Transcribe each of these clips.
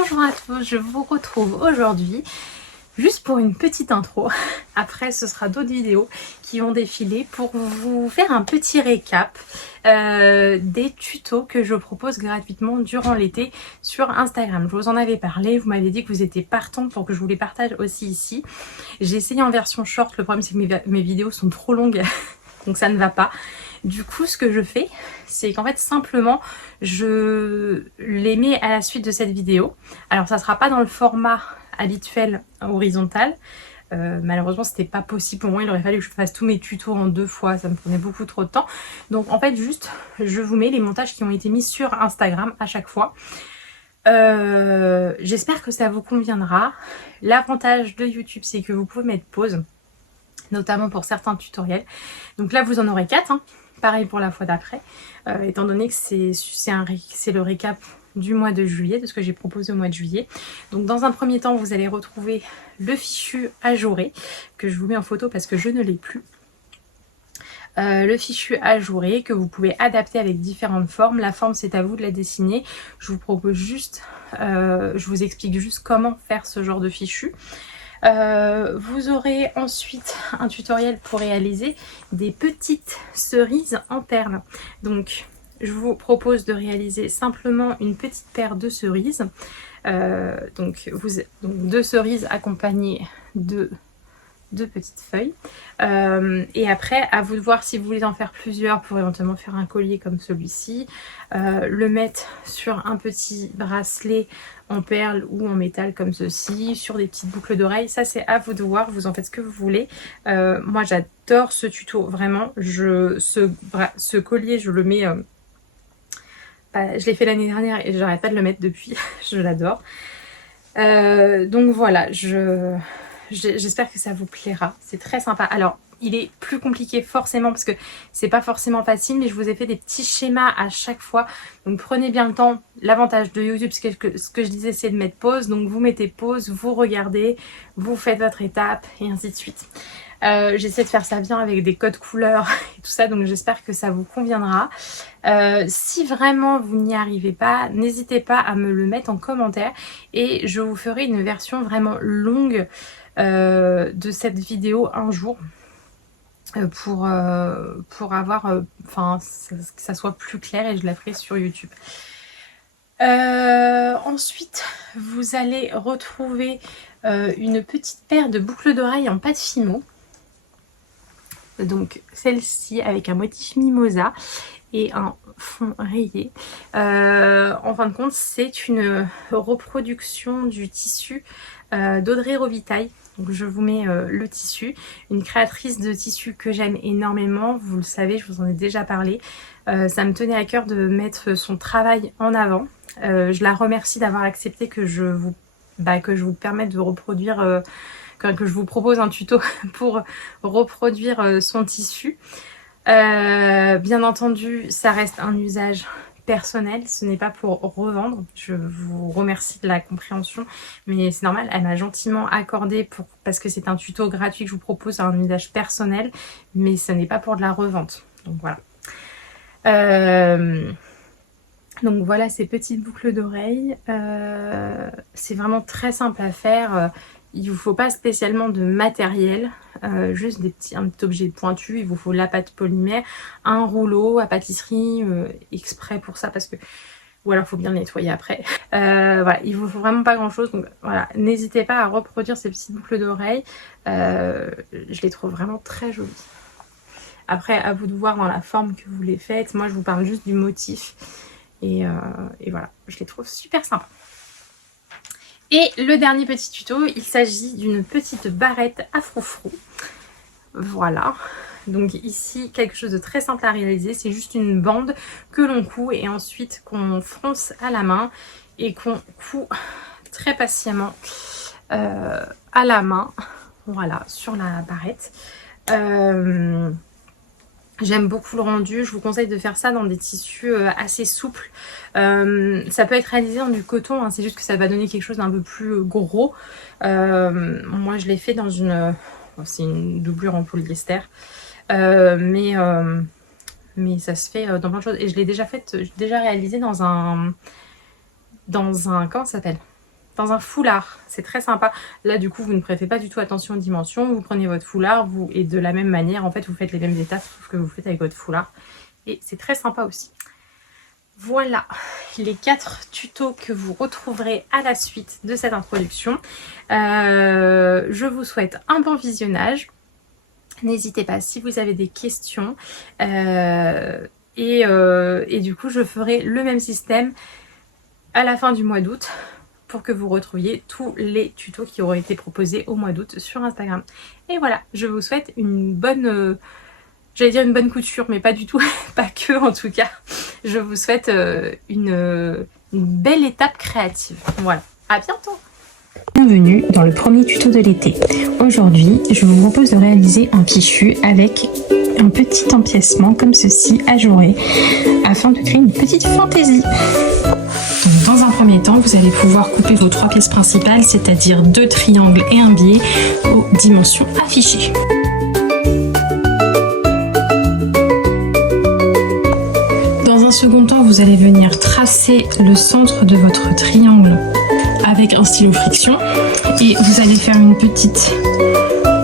Bonjour à tous, je vous retrouve aujourd'hui juste pour une petite intro. Après ce sera d'autres vidéos qui vont défiler pour vous faire un petit récap des tutos que je propose gratuitement durant l'été sur Instagram. Je vous en avais parlé, vous m'avez dit que vous étiez partante pour que je vous les partage aussi ici. J'ai essayé en version short, le problème c'est que mes vidéos sont trop longues donc ça ne va pas. Du coup, ce que je fais, c'est qu'en fait, simplement, je les mets à la suite de cette vidéo. Alors, ça ne sera pas dans le format habituel horizontal. Malheureusement, c'était pas possible pour moi. Il aurait fallu que je fasse tous mes tutos en 2 fois. Ça me prenait beaucoup trop de temps. Donc, en fait, juste, je vous mets les montages qui ont été mis sur Instagram à chaque fois. J'espère que ça vous conviendra. L'avantage de YouTube, c'est que vous pouvez mettre pause, notamment pour certains tutoriels. Donc là, vous en aurez 4, hein. Pareil pour la fois d'après, étant donné que c'est le récap du mois de juillet, de ce que j'ai proposé au mois de juillet. Donc dans un premier temps, vous allez retrouver le fichu ajouré, que je vous mets en photo parce que je ne l'ai plus. Le fichu ajouré que vous pouvez adapter avec différentes formes. La forme, c'est à vous de la dessiner. Je vous propose juste, je vous explique juste comment faire ce genre de fichu. Vous aurez ensuite un tutoriel pour réaliser des petites cerises en perles. Donc je vous propose de réaliser simplement une petite paire de cerises. Donc 2 cerises accompagnées de 2 petites feuilles. Et après, à vous de voir si vous voulez en faire plusieurs pour éventuellement faire un collier comme celui-ci. Le mettre sur un petit bracelet en perles ou en métal comme ceci, sur des petites boucles d'oreilles. Ça, c'est à vous de voir, vous en faites ce que vous voulez. Moi, j'adore ce tuto, vraiment. Ce collier, je le mets... je l'ai fait l'année dernière et j'arrête pas de le mettre depuis. Je l'adore. Donc voilà, j'espère que ça vous plaira. C'est très sympa. Alors, il est plus compliqué forcément parce que c'est pas forcément facile, mais je vous ai fait des petits schémas à chaque fois. Donc prenez bien le temps. L'avantage de YouTube, ce que je disais, c'est de mettre pause. Donc vous mettez pause, vous regardez, vous faites votre étape et ainsi de suite. J'essaie de faire ça bien avec des codes couleurs et tout ça, donc j'espère que ça vous conviendra. Si vraiment vous n'y arrivez pas, n'hésitez pas à me le mettre en commentaire et je vous ferai une version vraiment longue de cette vidéo un jour pour avoir, que ça soit plus clair, et je la ferai sur YouTube. Ensuite, vous allez retrouver une petite paire de boucles d'oreilles en pâte Fimo. Donc celle-ci avec un motif mimosa et un fond rayé. En fin de compte, c'est une reproduction du tissu d'Audrey Robitaille. Donc je vous mets le tissu, une créatrice de tissu que j'aime énormément, vous le savez, je vous en ai déjà parlé. Ça me tenait à cœur de mettre son travail en avant. Je la remercie d'avoir accepté que je vous permette de reproduire, que je vous propose un tuto pour reproduire son tissu. Bien entendu, ça reste un usage personnel, ce n'est pas pour revendre. Je vous remercie de la compréhension, mais c'est normal, elle m'a gentiment accordé parce que c'est un tuto gratuit que je vous propose, un usage personnel, mais ce n'est pas pour de la revente. Donc voilà. Donc voilà ces petites boucles d'oreilles. C'est vraiment très simple à faire. Il ne vous faut pas spécialement de matériel, juste un petit objet pointu. Il vous faut la pâte polymère, un rouleau à pâtisserie exprès pour ça, parce que ou alors il faut bien le nettoyer après. Voilà, il vous faut vraiment pas grand chose, donc voilà, n'hésitez pas à reproduire ces petites boucles d'oreilles. Je les trouve vraiment très jolies. Après, à vous de voir dans la forme que vous les faites. Moi, je vous parle juste du motif. Et voilà, je les trouve super sympas. Et le dernier petit tuto, il s'agit d'une petite barrette à froufrou. Voilà. Donc ici, quelque chose de très simple à réaliser. C'est juste une bande que l'on coud et ensuite qu'on fronce à la main et qu'on coud très patiemment à la main. Voilà, sur la barrette. J'aime beaucoup le rendu, je vous conseille de faire ça dans des tissus assez souples. Ça peut être réalisé dans du coton, hein, c'est juste que ça va donner quelque chose d'un peu plus gros. Moi je l'ai fait dans c'est une doublure en polyester. Mais ça se fait dans plein de choses. Et je l'ai déjà réalisé dans un comment ça s'appelle ? dans un foulard. C'est très sympa. Là, du coup, vous ne prêtez pas du tout attention aux dimensions. Vous prenez votre foulard, et de la même manière, en fait, vous faites les mêmes étapes, sauf que vous faites avec votre foulard. Et c'est très sympa aussi. Voilà les 4 tutos que vous retrouverez à la suite de cette introduction. Je vous souhaite un bon visionnage. N'hésitez pas si vous avez des questions. Et du coup, je ferai le même système à la fin du mois d'août pour que vous retrouviez tous les tutos qui auraient été proposés au mois d'août sur Instagram. Et voilà, je vous souhaite une bonne... j'allais dire une bonne couture, mais pas du tout, pas que en tout cas. Je vous souhaite une belle étape créative. Voilà, à bientôt! Bienvenue dans le premier tuto de l'été. Aujourd'hui, je vous propose de réaliser un fichu avec un petit empiècement comme ceci ajouré afin de créer une petite fantaisie. Donc, dans un premier temps, vous allez pouvoir couper vos 3 pièces principales, c'est-à-dire 2 triangles et un biais aux dimensions affichées. Dans un second temps, vous allez venir tracer le centre de votre triangle avec un stylo friction et vous allez faire une petite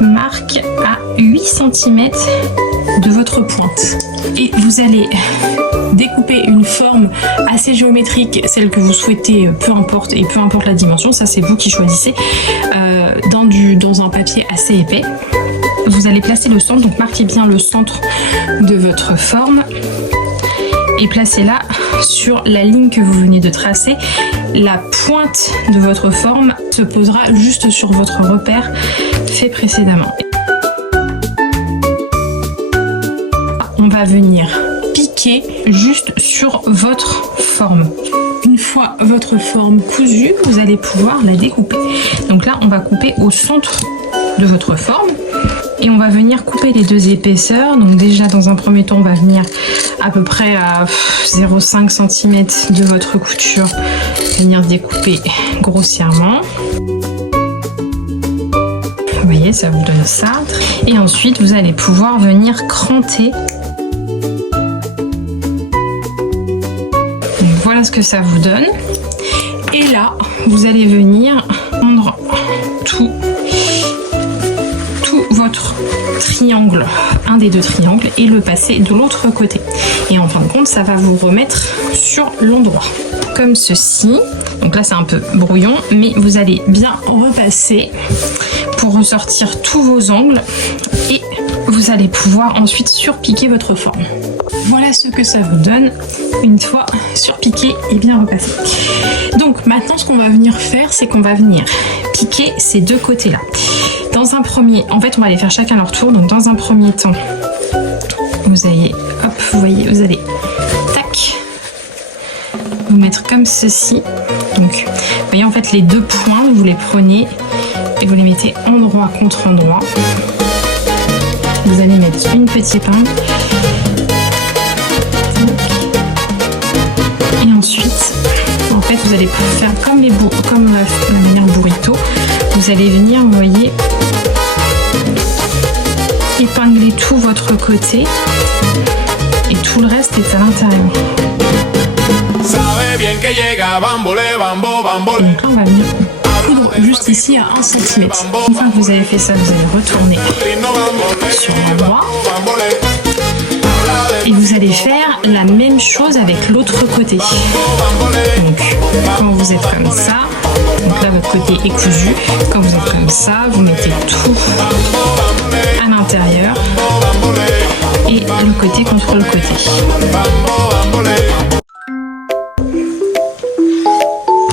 marque à 8 cm de votre pointe. Et vous allez découper une forme assez géométrique, celle que vous souhaitez, peu importe, et peu importe la dimension, ça c'est vous qui choisissez, dans un papier assez épais. Vous allez placer le centre, donc marquez bien le centre de votre forme et placez-la sur la ligne que vous venez de tracer. La pointe de votre forme se posera juste sur votre repère fait précédemment. On va venir piquer juste sur votre forme. Une fois votre forme cousue, vous allez pouvoir la découper. Donc là, on va couper au centre de votre forme et on va venir couper les 2 épaisseurs. Donc déjà, dans un premier temps, on va venir à peu près à 0,5 cm de votre couture, venir découper grossièrement. Vous voyez, ça vous donne ça. Et ensuite, vous allez pouvoir venir cranter. Donc voilà ce que ça vous donne. Et là, vous allez venir prendre tout votre triangle, un des 2 triangles, et le passer de l'autre côté. Et en fin de compte, ça va vous remettre sur l'endroit, comme ceci. Donc là, c'est un peu brouillon, mais vous allez bien repasser pour ressortir tous vos angles et vous allez pouvoir ensuite surpiquer votre forme. Voilà ce que ça vous donne une fois surpiqué et bien repassé. Donc maintenant, ce qu'on va venir faire, c'est qu'on va venir piquer ces 2 côtés-là. Dans un premier, en fait, on va les faire chacun leur tour. Donc dans un premier temps, vous allez, hop, vous voyez, vous allez, tac, vous mettre comme ceci. Donc, vous voyez, en fait, les 2 points, vous les prenez et vous les mettez endroit contre endroit. Vous allez mettre une petite épingle. Et ensuite, en fait, vous allez faire comme la manière burrito. Vous allez venir, vous voyez, épingler tout votre côté et tout le reste est à l'intérieur. Donc là, on va venir coudre juste ici à 1 cm. Une fois que vous avez fait ça, vous allez retourner sur l'endroit. Et vous allez faire la même chose avec l'autre côté. Donc, quand vous êtes comme ça, donc là votre côté est cousu, quand vous êtes comme ça, vous mettez tout à l'intérieur et le côté contre le côté.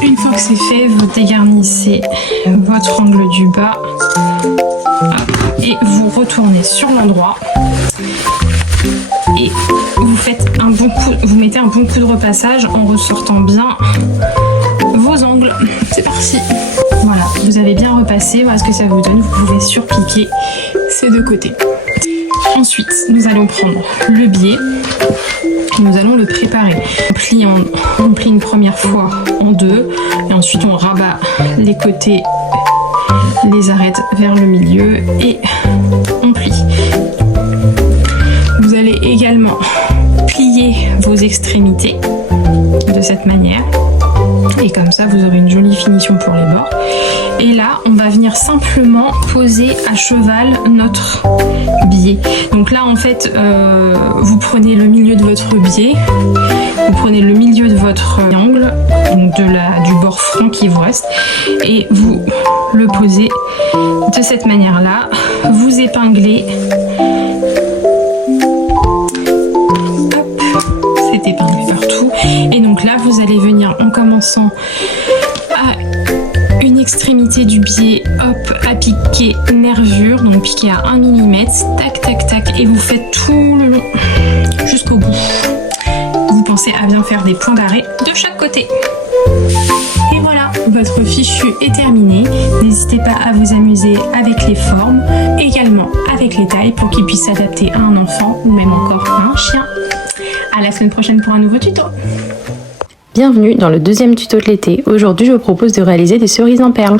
Une fois que c'est fait, vous dégarnissez votre angle du bas et vous retournez sur l'endroit. Et vous faites un bon coup, vous mettez un bon coup de repassage en ressortant bien vos angles. C'est parti. Voilà, vous avez bien repassé, voilà ce que ça vous donne. Vous pouvez surpiquer ces 2 côtés. Ensuite, nous allons prendre le biais. Nous allons le préparer. On plie une première fois en 2 et ensuite on rabat les côtés, les arêtes vers le milieu et on plie. Vous allez également plier vos extrémités de cette manière. Et comme ça, vous aurez une jolie finition pour les bords. Et là, on va venir simplement poser à cheval notre biais. Donc là, en fait, vous prenez le milieu de votre biais, vous prenez le milieu de votre triangle, donc du bord franc qui vous reste, et vous le posez de cette manière-là. Vous épinglez. C'est épinglé partout. Et donc là, vous allez venir en commençant à une extrémité du biais, hop, à piquer nervure, donc piquer à 1 mm, tac, tac, tac, et vous faites tout le long jusqu'au bout. Vous pensez à bien faire des points d'arrêt de chaque côté. Et voilà, votre fichu est terminé. N'hésitez pas à vous amuser avec les formes, également avec les tailles pour qu'ils puissent s'adapter à un enfant ou même encore à un chien. À la semaine prochaine pour un nouveau tuto. Bienvenue dans le deuxième tuto de l'été. Aujourd'hui, je vous propose de réaliser des cerises en perles.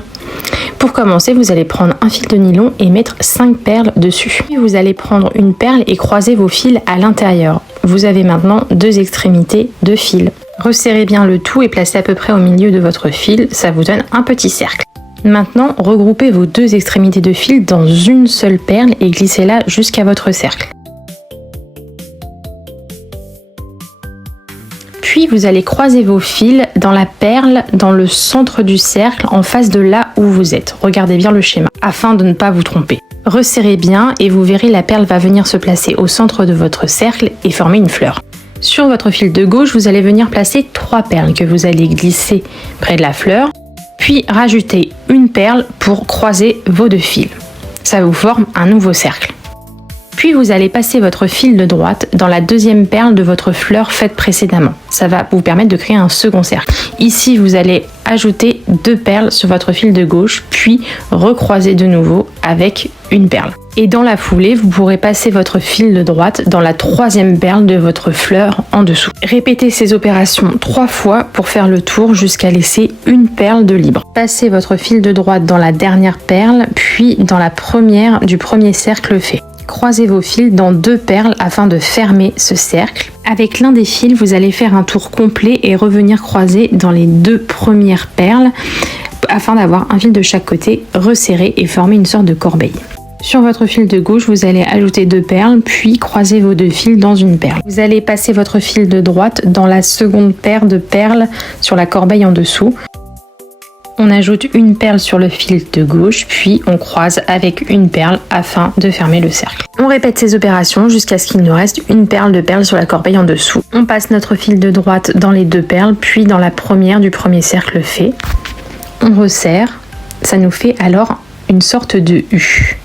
Pour commencer, vous allez prendre un fil de nylon et mettre 5 perles dessus. Puis vous allez prendre une perle et croiser vos fils à l'intérieur. Vous avez maintenant 2 extrémités de fil. Resserrez bien le tout et placez à peu près au milieu de votre fil, ça vous donne un petit cercle. Maintenant, regroupez vos 2 extrémités de fil dans une seule perle et glissez-la jusqu'à votre cercle. Puis vous allez croiser vos fils dans la perle, dans le centre du cercle, en face de là où vous êtes. Regardez bien le schéma, afin de ne pas vous tromper. Resserrez bien et vous verrez la perle va venir se placer au centre de votre cercle et former une fleur. Sur votre fil de gauche, vous allez venir placer 3 perles que vous allez glisser près de la fleur, puis rajouter une perle pour croiser vos 2 fils. Ça vous forme un nouveau cercle. Puis vous allez passer votre fil de droite dans la 2e perle de votre fleur faite précédemment. Ça va vous permettre de créer un second cercle. Ici, vous allez ajouter 2 perles sur votre fil de gauche, puis recroiser de nouveau avec une perle. Et dans la foulée, vous pourrez passer votre fil de droite dans la 3e perle de votre fleur en dessous. Répétez ces opérations 3 fois pour faire le tour jusqu'à laisser une perle de libre. Passez votre fil de droite dans la dernière perle, puis dans la première du premier cercle fait. Croisez vos fils dans 2 perles afin de fermer ce cercle. Avec l'un des fils, vous allez faire un tour complet et revenir croiser dans les 2 premières perles afin d'avoir un fil de chaque côté resserré et former une sorte de corbeille. Sur votre fil de gauche, vous allez ajouter 2 perles, puis croiser vos 2 fils dans une perle. Vous allez passer votre fil de droite dans la seconde paire de perles sur la corbeille en dessous. On ajoute une perle sur le fil de gauche, puis on croise avec une perle afin de fermer le cercle. On répète ces opérations jusqu'à ce qu'il nous reste une perle de perles sur la corbeille en dessous. On passe notre fil de droite dans les 2 perles, puis dans la première du premier cercle fait. On resserre, ça nous fait alors une sorte de U.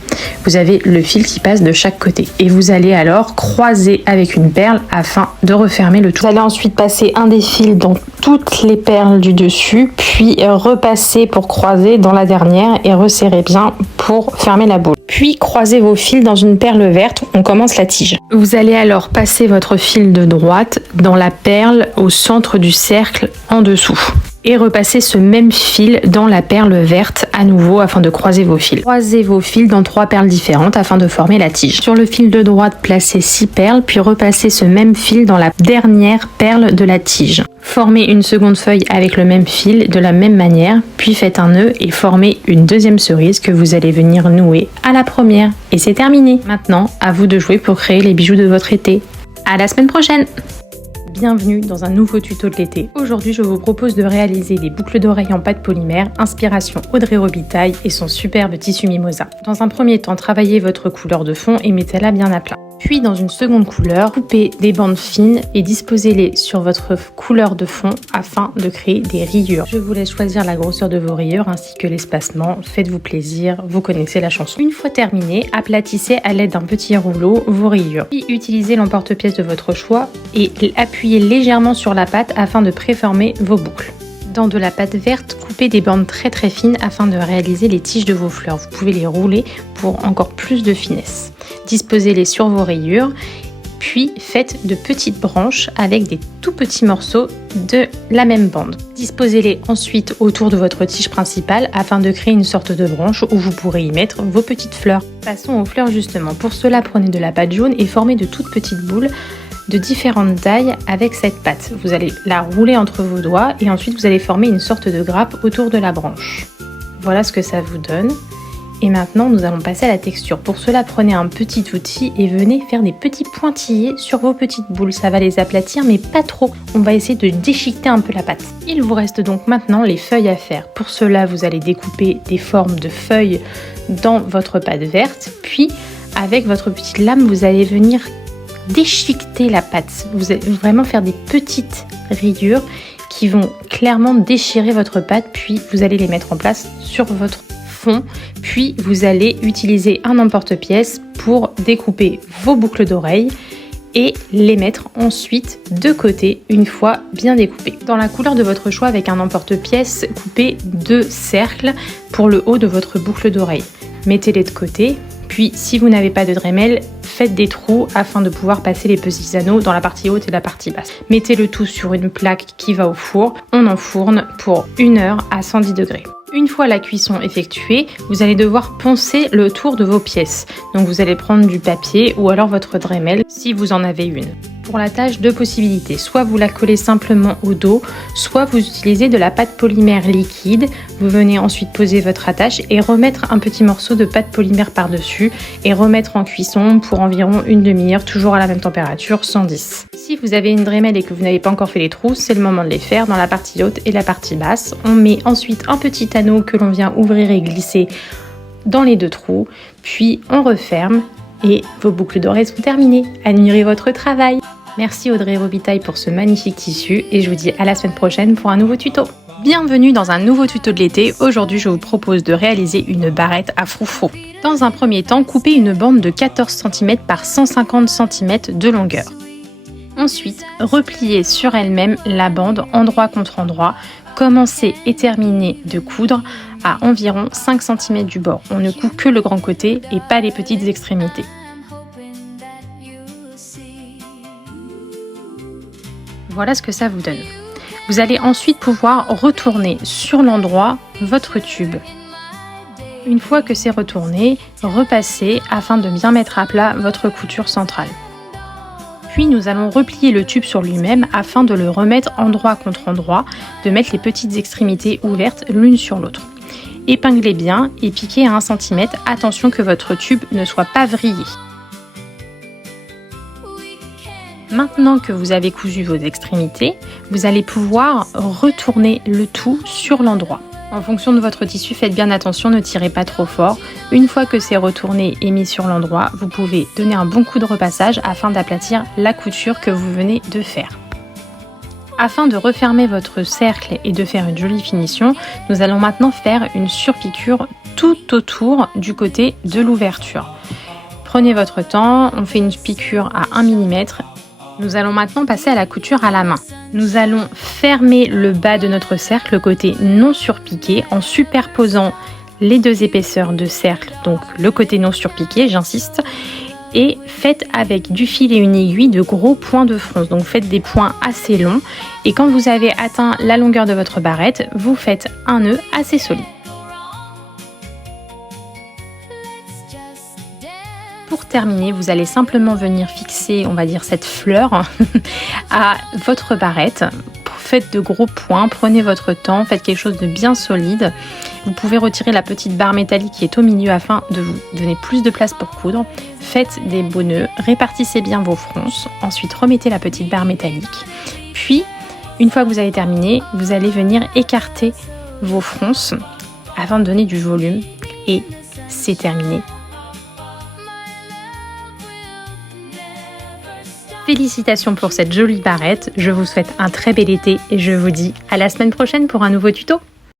Vous avez le fil qui passe de chaque côté et vous allez alors croiser avec une perle afin de refermer le tout. Vous allez ensuite passer un des fils dans toutes les perles du dessus, puis repasser pour croiser dans la dernière et resserrer bien pour fermer la boule. Puis croisez vos fils dans une perle verte, on commence la tige. Vous allez alors passer votre fil de droite dans la perle au centre du cercle en dessous. Et repasser ce même fil dans la perle verte à nouveau afin de croiser vos fils. Croisez vos fils dans 3 perles différentes afin de former la tige. Sur le fil de droite, placez 6 perles, puis repassez ce même fil dans la dernière perle de la tige. Formez une seconde feuille avec le même fil de la même manière, puis faites un nœud et formez une 2e cerise que vous allez venir nouer à la première. Et c'est terminé. Maintenant, à vous de jouer pour créer les bijoux de votre été. À la semaine prochaine! Bienvenue dans un nouveau tuto de l'été. Aujourd'hui, je vous propose de réaliser des boucles d'oreilles en pâte polymère, inspiration Audrey Robitaille et son superbe tissu mimosa. Dans un premier temps, travaillez votre couleur de fond et mettez-la bien à plat. Puis, dans une seconde couleur, coupez des bandes fines et disposez-les sur votre couleur de fond afin de créer des rayures. Je vous laisse choisir la grosseur de vos rayures ainsi que l'espacement. Faites-vous plaisir, vous connaissez la chanson. Une fois terminé, aplatissez à l'aide d'un petit rouleau vos rayures. Puis, utilisez l'emporte-pièce de votre choix et appuyez légèrement sur la pâte afin de préformer vos boucles. Dans de la pâte verte, coupez des bandes très fines afin de réaliser les tiges de vos fleurs. Vous pouvez les rouler pour encore plus de finesse. Disposez-les sur vos rayures, puis faites de petites branches avec des tout petits morceaux de la même bande. Disposez-les ensuite autour de votre tige principale afin de créer une sorte de branche où vous pourrez y mettre vos petites fleurs. Passons aux fleurs justement. Pour cela, prenez de la pâte jaune et formez de toutes petites boules de différentes tailles avec cette pâte. Vous allez la rouler entre vos doigts et ensuite vous allez former une sorte de grappe autour de la branche. Voilà ce que ça vous donne. Et maintenant, nous allons passer à la texture. Pour cela, prenez un petit outil et venez faire des petits pointillés sur vos petites boules. Ça va les aplatir, mais pas trop. On va essayer de déchiqueter un peu la pâte. Il vous reste donc maintenant les feuilles à faire. Pour cela, vous allez découper des formes de feuilles dans votre pâte verte. Puis, avec votre petite lame, vous allez venir déchiqueter la pâte. Vous allez vraiment faire des petites rayures qui vont clairement déchirer votre pâte. Puis, vous allez les mettre en place sur votre fond, puis vous allez utiliser un emporte-pièce pour découper vos boucles d'oreilles et les mettre ensuite de côté une fois bien découpées. Dans la couleur de votre choix, avec un emporte-pièce, coupez 2 cercles pour le haut de votre boucle d'oreille. Mettez-les de côté, puis si vous n'avez pas de Dremel, faites des trous afin de pouvoir passer les petits anneaux dans la partie haute et la partie basse. Mettez le tout sur une plaque qui va au four. On enfourne pour 1 heure à 110 degrés. Une fois la cuisson effectuée, vous allez devoir poncer le tour de vos pièces. Donc vous allez prendre du papier ou alors votre Dremel si vous en avez une. Pour la tâche, 2 possibilités. Soit vous la collez simplement au dos, soit vous utilisez de la pâte polymère liquide. Vous venez ensuite poser votre attache et remettre un petit morceau de pâte polymère par-dessus et remettre en cuisson pour environ 1 demi-heure, toujours à la même température, 110. Si vous avez une Dremel et que vous n'avez pas encore fait les trous, c'est le moment de les faire dans la partie haute et la partie basse. On met ensuite un petit anneau que l'on vient ouvrir et glisser dans les 2 trous, puis on referme et vos boucles d'oreilles sont terminées. Admirez votre travail! Merci Audrey Robitaille pour ce magnifique tissu et je vous dis à la semaine prochaine pour un nouveau tuto. Bienvenue dans un nouveau tuto de l'été. Aujourd'hui, je vous propose de réaliser une barrette à froufrou. Dans un premier temps, coupez une bande de 14 cm par 150 cm de longueur. Ensuite, repliez sur elle-même la bande endroit contre endroit. Commencez et terminez de coudre à environ 5 cm du bord. On ne coud que le grand côté et pas les petites extrémités. Voilà ce que ça vous donne. Vous allez ensuite pouvoir retourner sur l'endroit votre tube. Une fois que c'est retourné, repassez afin de bien mettre à plat votre couture centrale. Puis nous allons replier le tube sur lui-même afin de le remettre endroit contre endroit, de mettre les petites extrémités ouvertes l'une sur l'autre. Épinglez bien et piquez à 1 cm. Attention que votre tube ne soit pas vrillé. Maintenant que vous avez cousu vos extrémités, vous allez pouvoir retourner le tout sur l'endroit. En fonction de votre tissu, faites bien attention, ne tirez pas trop fort. Une fois que c'est retourné et mis sur l'endroit, vous pouvez donner un bon coup de repassage afin d'aplatir la couture que vous venez de faire. Afin de refermer votre cercle et de faire une jolie finition, nous allons maintenant faire une surpiqûre tout autour du côté de l'ouverture. Prenez votre temps, on fait une piqûre à 1 mm. Nous allons maintenant passer à la couture à la main. Nous allons fermer le bas de notre cercle, le côté non surpiqué, en superposant les 2 épaisseurs de cercle, donc le côté non surpiqué, j'insiste, et faites avec du fil et une aiguille de gros points de fronce. Donc faites des points assez longs et quand vous avez atteint la longueur de votre barrette, vous faites un nœud assez solide. Pour terminer, vous allez simplement venir fixer, on va dire, cette fleur à votre barrette. Faites de gros points, prenez votre temps, faites quelque chose de bien solide. Vous pouvez retirer la petite barre métallique qui est au milieu afin de vous donner plus de place pour coudre. Faites des beaux nœuds, répartissez bien vos fronces. Ensuite, remettez la petite barre métallique. Puis, une fois que vous avez terminé, vous allez venir écarter vos fronces afin de donner du volume. Et c'est terminé. Félicitations pour cette jolie barrette, je vous souhaite un très bel été et je vous dis à la semaine prochaine pour un nouveau tuto.